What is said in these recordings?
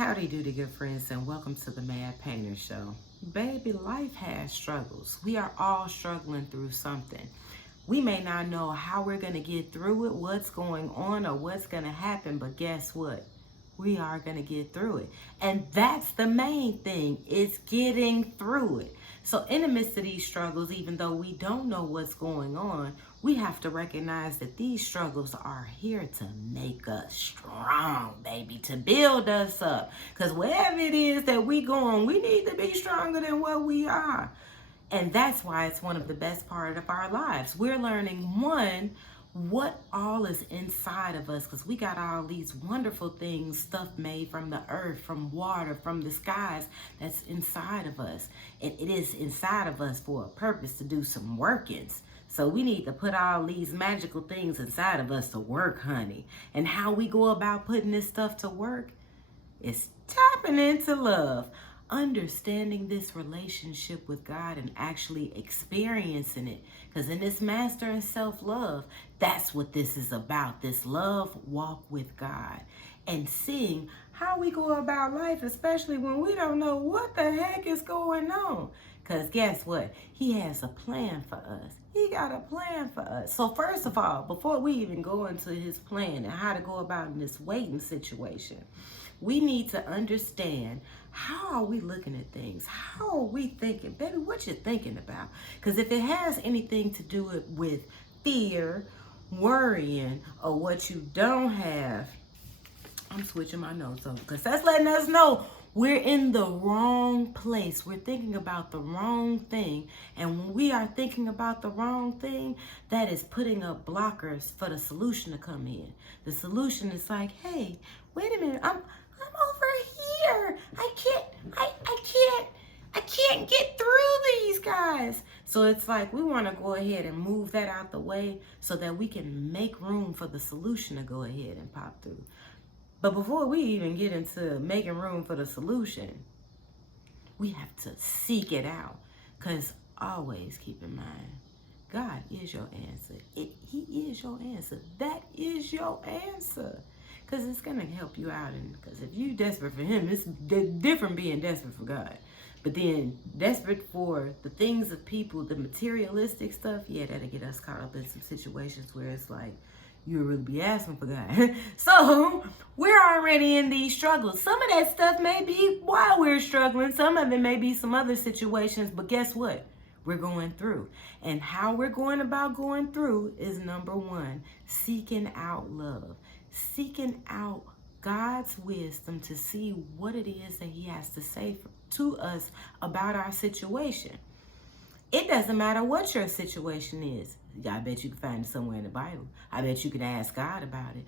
Howdy doody, good friends, and welcome to the Mad Painter Show. Baby, life has struggles. We are all struggling through something. We may not know how we're going to get through it, what's going on, or what's going to happen, but guess what? We are going to get through it. And that's the main thing, is getting through it. So in the midst of these struggles, even though we don't know what's going on, we have to recognize that these struggles are here to make us strong, baby, to build us up. Because wherever it is that we going, we need to be stronger than what we are. And that's why it's one of the best part of our lives. We're learning, one, what all is inside of us, because we got all these wonderful things, stuff made from the earth, from water, from the skies, that's inside of us. And it is inside of us for a purpose, to do some workings. So we need to put all these magical things inside of us to work, honey. And how we go about putting this stuff to work is tapping into love. Understanding this relationship with God and actually experiencing it. Because in this master and self-love, that's what this is about. This love walk with God. And seeing how we go about life, especially when we don't know what the heck is going on. Because guess what? He has a plan for us. He got a plan for us. So first of all, before we even go into his plan and how to go about in this waiting situation, we need to understand, how are we looking at things? How are we thinking? Baby, what you thinking about? Because if it has anything to do with fear, worrying, or what you don't have, I'm switching my notes over, because that's letting us know we're in the wrong place. We're thinking about the wrong thing. And when we are thinking about the wrong thing, that is putting up blockers for the solution to come in. The solution is like, hey, wait a minute, I'm over here. I can't get through these guys. So it's like we want to go ahead and move that out the way so that we can make room for the solution to go ahead and pop through. But before we even get into making room for the solution, we have to seek it out. Because always keep in mind, God is your answer. He is your answer. That is your answer. Because it's going to help you out. And because if you're desperate for him, it's different being desperate for God. But then desperate for the things of people, the materialistic stuff, yeah, that'll get us caught up in some situations where it's like, you'll really be asking for God. So we're already in these struggles. Some of that stuff may be while we're struggling. Some of it may be some other situations. But guess what? We're going through. And how we're going about going through is, number one, seeking out love. Seeking out God's wisdom to see what it is that he has to say to us about our situation. It doesn't matter what your situation is. I bet you can find it somewhere in the Bible. I bet you can ask God about it.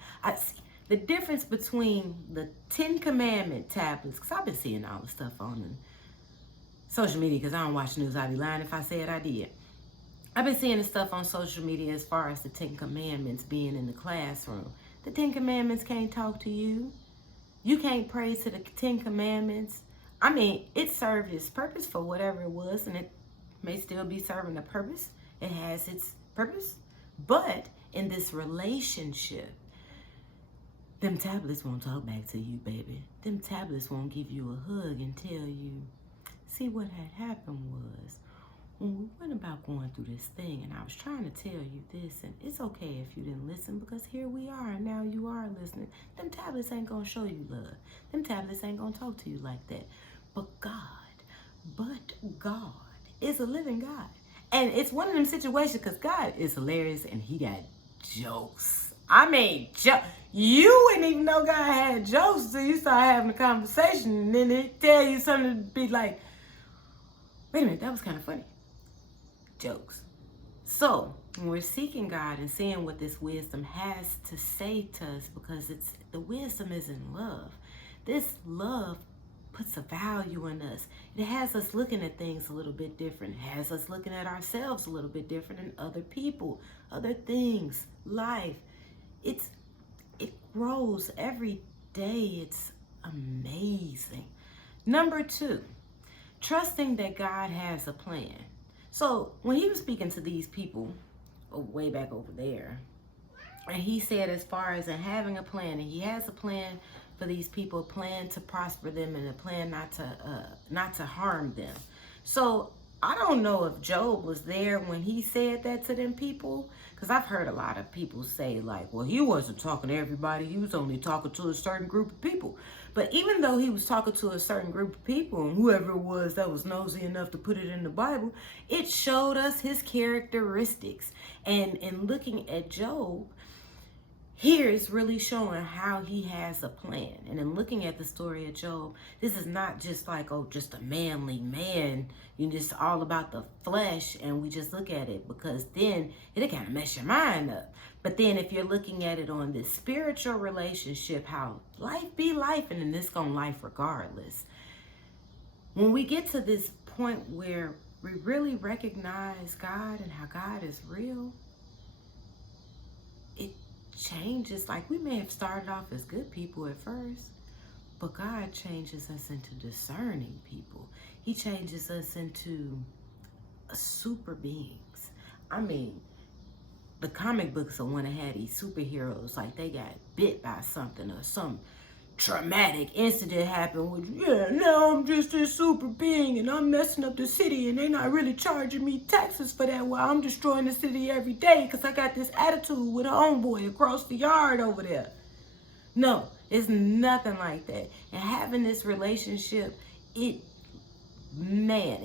The difference between the 10 Commandment tablets, because I've been seeing all the stuff on social media, because I don't watch news. I'd be lying if I said I did. I've been seeing the stuff on social media as far as the 10 Commandments being in the classroom. The 10 Commandments can't talk to you. You can't pray to the 10 Commandments. I mean, it served its purpose for whatever it was, and it may still be serving a purpose. It has its purpose. But in this relationship, them tablets won't talk back to you, baby. Them tablets won't give you a hug and tell you, see, what had happened was, when we went about going through this thing, and I was trying to tell you this, and it's okay if you didn't listen, because here we are, and now you are listening. Them tablets ain't gonna show you love. Them tablets ain't gonna talk to you like that. But God is a living God. And it's one of them situations, because God is hilarious, and he got jokes. I mean, you wouldn't even know God had jokes until you start having a conversation, and then it tell you something to be like, wait a minute, that was kind of funny. Jokes. So when we're seeking God and seeing what this wisdom has to say to us, because the wisdom is in love. This love puts a value in us. It has us looking at things a little bit different. It has us looking at ourselves a little bit different than other people, other things, life. It grows every day. It's amazing. Number two, trusting that God has a plan. So when he was speaking to these people way back over there, and he said, as far as having a plan, and he has a plan for these people, a plan to prosper them, and a plan not to harm them. So I don't know if Job was there when he said that to them people, because I've heard a lot of people say like, well, he wasn't talking to everybody. He was only talking to a certain group of people. But even though he was talking to a certain group of people, and whoever it was that was nosy enough to put it in the Bible, it showed us his characteristics. And in looking at Job, here is really showing how he has a plan. And in looking at the story of Job, this is not just like, oh, just a manly man. You're just all about the flesh, and we just look at it, because then it'll kind of mess your mind up. But then if you're looking at it on this spiritual relationship, how life be life, and then this gonna life regardless. When we get to this point where we really recognize God and how God is real, it changes. Like, we may have started off as good people at first, but God changes us into discerning people. He changes us into super beings. I mean, the comic books are one that had these superheroes, like they got bit by something or some traumatic incident happened with, yeah, now I'm just this super being and I'm messing up the city and they're not really charging me taxes for that while I'm destroying the city every day because I got this attitude with a homeboy across the yard over there. No, it's nothing like that. And having this relationship, and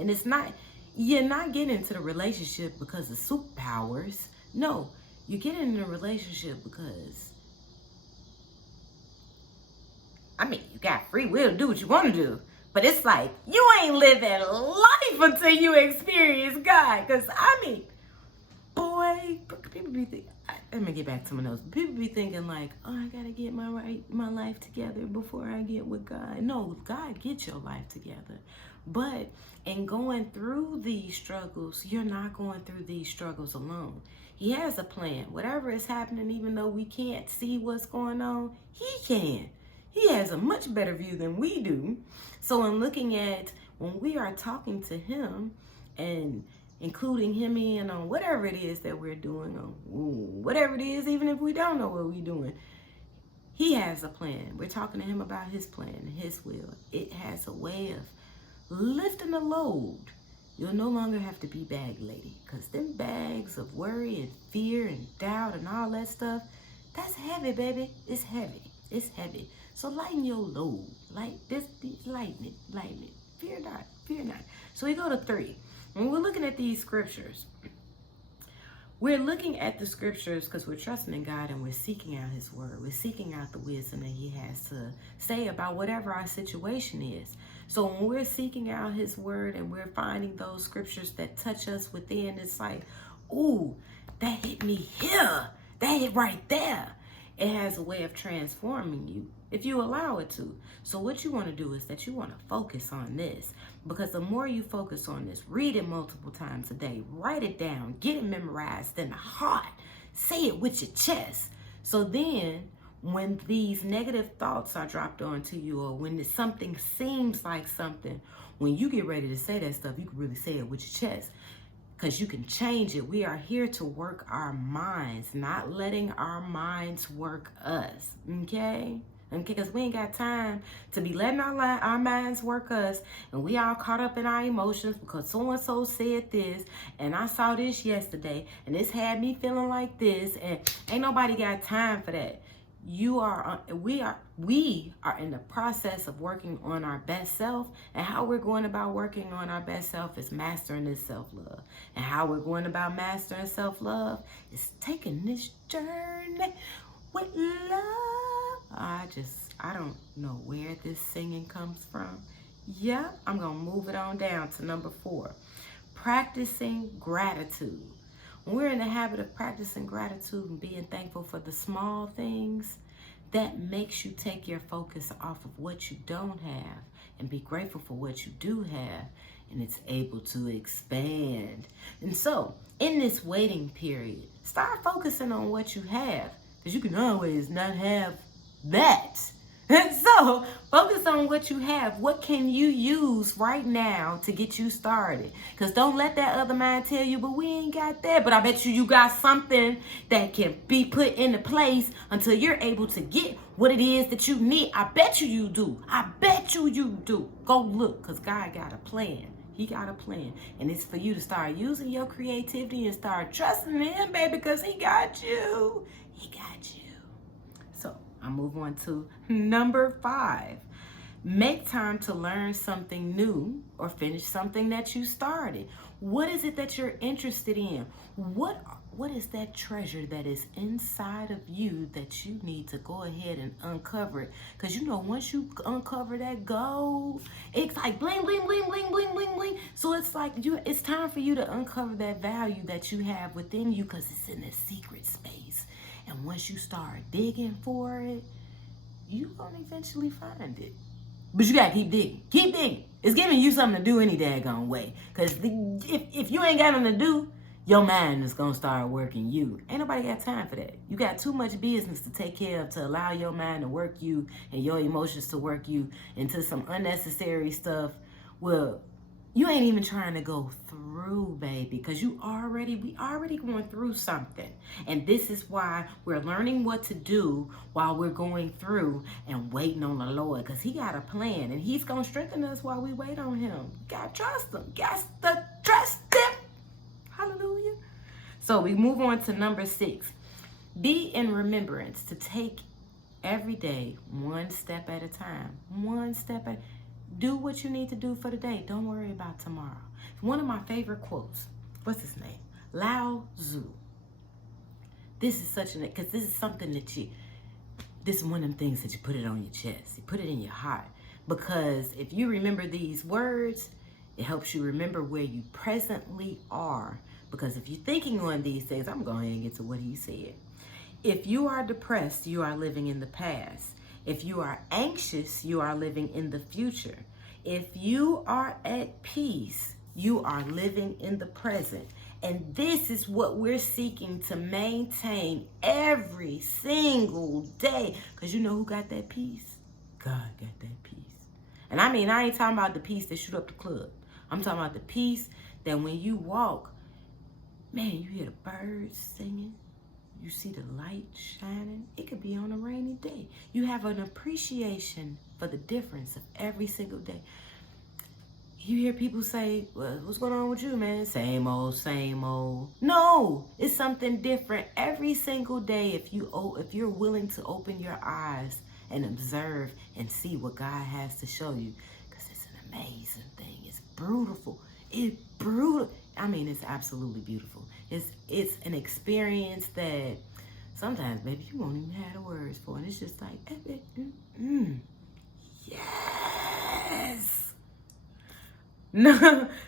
it's not, you're not getting into the relationship because of superpowers. No, you get in a relationship because, I mean, you got free will to do what you want to do. But it's like, you ain't living life until you experience God. Because, I mean, boy, people be thinking, let me get back to my notes. People be thinking like, oh, I got to get my life together before I get with God. No, God gets your life together. But in going through these struggles, you're not going through these struggles alone. He has a plan. Whatever is happening, even though we can't see what's going on, he can. He has a much better view than we do. So in looking at when we are talking to him and including him in on whatever it is that we're doing, on whatever it is, even if we don't know what we're doing, he has a plan. We're talking to him about his plan and his will. It has a way of lifting a load. You'll no longer have to be bag lady, because them bags of worry and fear and doubt and all that stuff, that's heavy, baby. It's heavy. It's heavy. So lighten your load. Lighten it. Fear not. Fear not. So we go to 3. When we're looking at these scriptures, we're looking at the scriptures because we're trusting in God and we're seeking out his word. We're seeking out the wisdom that he has to say about whatever our situation is. So when we're seeking out his word and we're finding those scriptures that touch us within, it's like, ooh, that hit me here. That hit right there. It has a way of transforming you if you allow it to. So what you want to do is that you want to focus on this, because the more you focus on this, read it multiple times a day, write it down, get it memorized in the heart, say it with your chest. So then when these negative thoughts are dropped onto you, or when something seems like something, when you get ready to say that stuff, you can really say it with your chest. Because you can change it. We are here to work our minds, not letting our minds work us. Okay? Because we ain't got time to be letting our minds work us, and we all caught up in our emotions because so-and-so said this, and I saw this yesterday, and this had me feeling like this, and ain't nobody got time for that. We are in the process of working on our best self, and how we're going about working on our best self is mastering this self-love. And how we're going about mastering self-love is taking this journey with love. I don't know where this singing comes from. Yeah, I'm gonna move it on down to number 4. Practicing gratitude. When we're in the habit of practicing gratitude and being thankful for the small things, that makes you take your focus off of what you don't have and be grateful for what you do have, and it's able to expand. And so, in this waiting period, start focusing on what you have, because you can always not have that. And so, focus on what you have. What can you use right now to get you started? Because don't let that other mind tell you, but we ain't got that. But I bet you got something that can be put into place until you're able to get what it is that you need. I bet you do. I bet you do. Go look, because God got a plan. He got a plan. And it's for you to start using your creativity and start trusting him, baby, because he got you. He got you. So I move on to number 5. Make time to learn something new or finish something that you started. What is it that you're interested in? What is that treasure that is inside of you that you need to go ahead and uncover it? Because you know, once you uncover that gold, it's like bling, bling, bling, bling, bling, bling, bling. So it's like it's time for you to uncover that value that you have within you, because it's in this secret space. And once you start digging for it, you're going to eventually find it. But you got to keep digging. Keep digging. It's giving you something to do any daggone way. Because if you ain't got nothing to do, your mind is going to start working you. Ain't nobody got time for that. You got too much business to take care of to allow your mind to work you and your emotions to work you into some unnecessary stuff. Well, you ain't even trying to go through, baby, because we already going through something. And this is why we're learning what to do while we're going through and waiting on the Lord, because he got a plan and he's going to strengthen us while we wait on him. Got to trust him. Got to trust him. Hallelujah. So we move on to number 6. Be in remembrance to take every day one step at a time. One step at Do what you need to do for the day. Don't worry about tomorrow. One of my favorite quotes. What's his name? Lao Tzu. This is because this is something that this is one of them things that you put it on your chest. You put it in your heart. Because if you remember these words, it helps you remember where you presently are. Because if you're thinking on these things, I'm going to get to what he said. If you are depressed, you are living in the past. If you are anxious, you are living in the future. If you are at peace, you are living in the present. And this is what we're seeking to maintain every single day. Because you know who got that peace? God got that peace. And I mean, I ain't talking about the peace that shoot up the club. I'm talking about the peace that when you walk, man, you hear the birds singing. You see the light shining. It could be on a rainy day. You have an appreciation for the difference of every single day. You hear people say, well, what's going on with you, man? Same old, same old. No, it's something different every single day if you're willing to open your eyes and observe and see what God has to show you. Because it's an amazing thing. It's brutal. It's brutal. I mean, it's absolutely beautiful. It's an experience that sometimes, baby, you won't even have the words for it. It's just like, yes.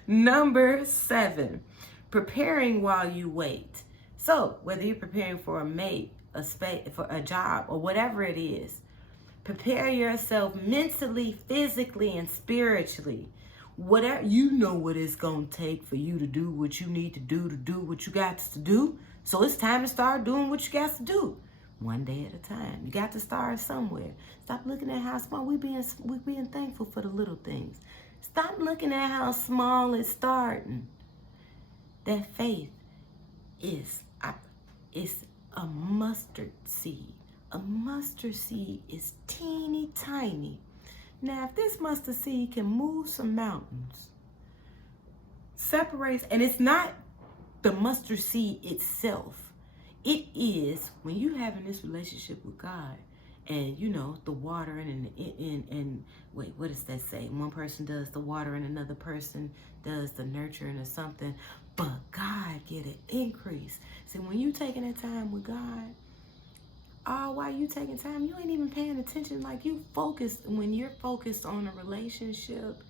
Number 7, preparing while you wait. So whether you're preparing for a mate, for a job, or whatever it is, prepare yourself mentally, physically, and spiritually. Whatever, you know what it's going to take for you to do what you need to do what you got to do. So it's time to start doing what you got to do. One day at a time. You got to start somewhere. Stop looking at how small we being thankful for the little things. Stop looking at how small it's starting. That faith is a mustard seed. A mustard seed is teeny tiny. Now, if this mustard seed can move some mountains, separates, and it's not the mustard seed itself. It is when you having this relationship with God, and you know the watering and wait, what does that say? One person does the watering, another person does the nurturing or something, but God get an increase. See, when you taking that time with God, while you taking time, you ain't even paying attention. Like you focused. When you're focused on a relationship,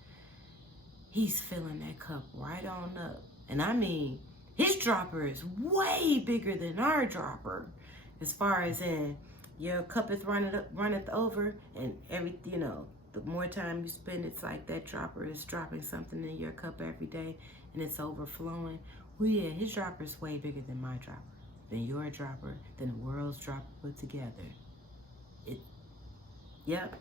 he's filling that cup right on up. And I mean, his dropper is way bigger than our dropper. As far as in your cup is runneth over, and the more time you spend, it's like that dropper is dropping something in your cup every day, and it's overflowing. Well, yeah, his dropper is way bigger than my dropper, than your dropper, than the world's dropper put together. Yep.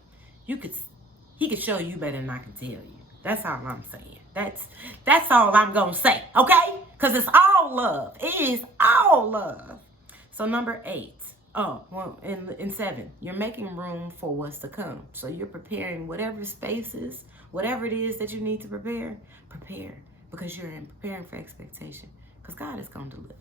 He can show you better than I can tell you. That's all I'm saying. That's all I'm going to say, okay? Because it's all love. It is all love. So number 8. Oh, well, in 7, you're making room for what's to come. So you're preparing whatever spaces, whatever it is that you need to prepare, because you're preparing for expectation. Because God is going to deliver.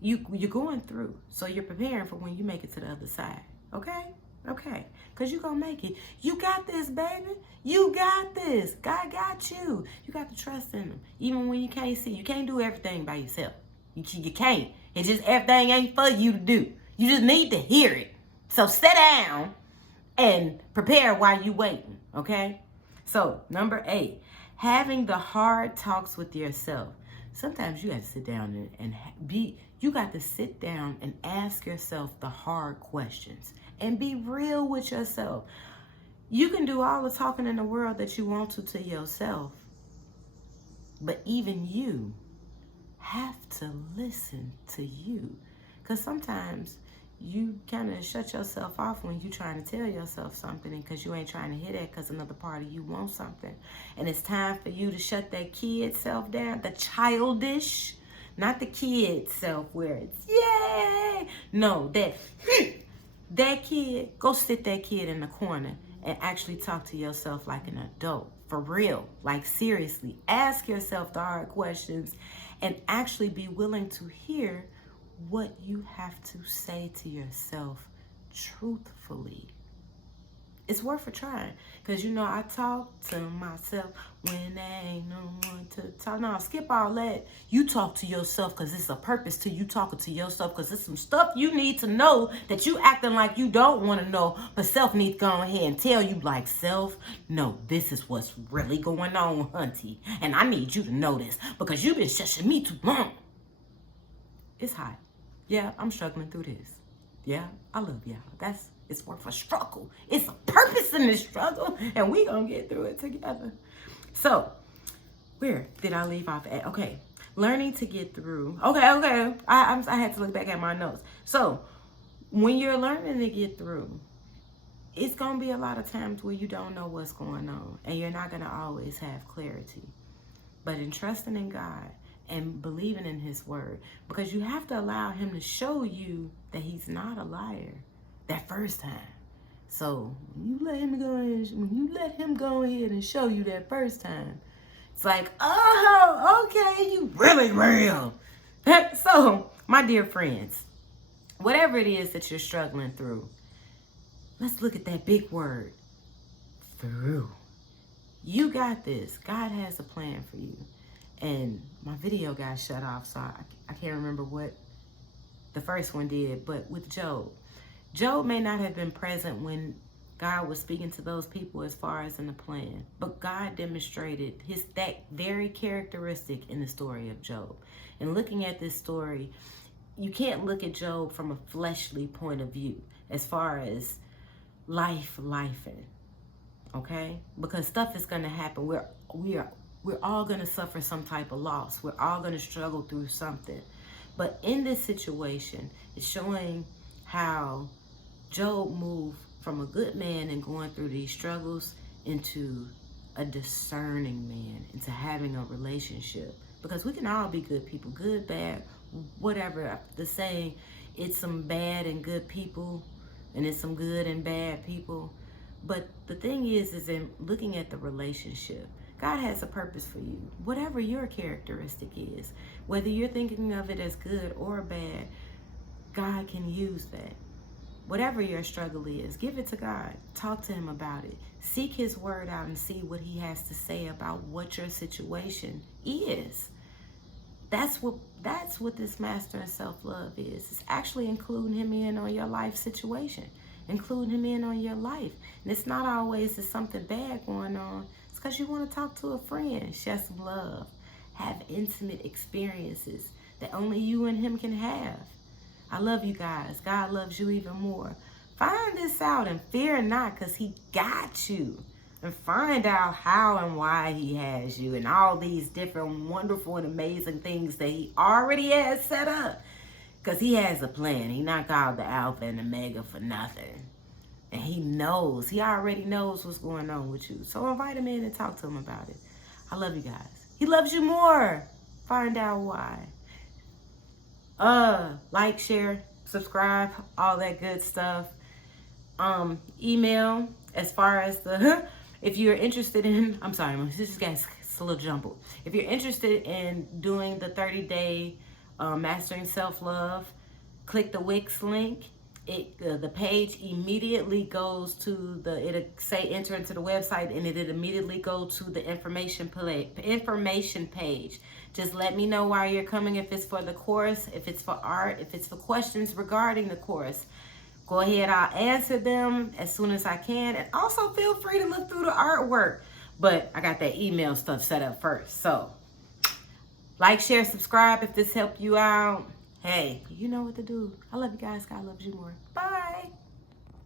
You're going through, so you're preparing for when you make it to the other side. Okay? Okay. Because you're going to make it. You got this, baby. You got this. God got you. You got to trust in him. Even when you can't see. You can't do everything by yourself. You can't. It's just everything ain't for you to do. You just need to hear it. So sit down and prepare while you waiting. Okay? So, number 8. Having the hard talks with yourself. Sometimes you have to sit down you got to sit down and ask yourself the hard questions and be real with yourself. You can do all the talking in the world that you want to yourself, but even you have to listen to you. Because sometimes you kind of shut yourself off when you're trying to tell yourself something because you ain't trying to hear that because another part of you wants something. And it's time for you to shut that kid self down, the childish, not the kid self where it's, yay! No, that kid, go sit that kid in the corner and actually talk to yourself like an adult. For real, like seriously. Ask yourself the hard questions and actually be willing to hear what you have to say to yourself truthfully. It's worth a try. Because, I talk to myself when there ain't no one to talk. No, skip all that. You talk to yourself because it's a purpose to you talking to yourself. Because it's some stuff you need to know that you acting like you don't want to know. But self needs to go ahead and tell you like, self, no, this is what's really going on, hunty. And I need you to know this because you've been shushing me too long. It's hot. Yeah, I'm struggling through this. Yeah, I love y'all. It's worth a struggle. It's a purpose in this struggle, and we gonna get through it together. So, where did I leave off at? Okay, learning to get through. Okay. I had to look back at my notes. So, when you're learning to get through, it's gonna be a lot of times where you don't know what's going on, and you're not gonna always have clarity. But in trusting in God and believing in his word, because you have to allow him to show you that he's not a liar that first time. So when you let him go ahead and show you that first time, it's like, oh, okay, you really real. So, my dear friends, whatever it is that you're struggling through, let's look at that big word, through. You got this. God has a plan for you. And my video got shut off, so I can't remember what the first one did. But with Job may not have been present when God was speaking to those people as far as in the plan. But God demonstrated that very characteristic in the story of Job. And looking at this story, you can't look at Job from a fleshly point of view as far as lifing. Okay? Because stuff is going to happen. We're all going to suffer some type of loss. We're all going to struggle through something. But in this situation, it's showing how Job moved from a good man and going through these struggles into a discerning man, into having a relationship. Because we can all be good people, good, bad, whatever. The saying, it's some bad and good people, and it's some good and bad people. But the thing is in looking at the relationship, God has a purpose for you. Whatever your characteristic is, whether you're thinking of it as good or bad, God can use that. Whatever your struggle is, give it to God. Talk to him about it. Seek his word out and see what he has to say about what your situation is. That's what this master in self-love is. It's actually including him in on your life situation. Including him in on your life. And it's not always there's something bad going on. It's because you want to talk to a friend, share some love, have intimate experiences that only you and him can have. I love you guys. God loves you even more. Find this out and fear not, because he got you. And find out how and why he has you and all these different wonderful and amazing things that he already has set up. Because he has a plan. He's not called the Alpha and Omega for nothing. And he knows. He already knows what's going on with you. So invite him in and talk to him about it. I love you guys. He loves you more. Find out why. Like, share, subscribe, all that good stuff. Email as far as the if you're interested in, I'm sorry, this guy's a little jumbled. If you're interested in doing the 30-day mastering self-love, click the Wix link. The page immediately goes to it'll say enter into the website, and it'll immediately go to the information page. Just let me know why you're coming, if it's for the course, if it's for art, if it's for questions regarding the course. Go ahead, I'll answer them as soon as I can. And also feel free to look through the artwork. But I got that email stuff set up first. So like, share, subscribe if this helped you out. Hey, you know what to do. I love you guys. God loves you more. Bye.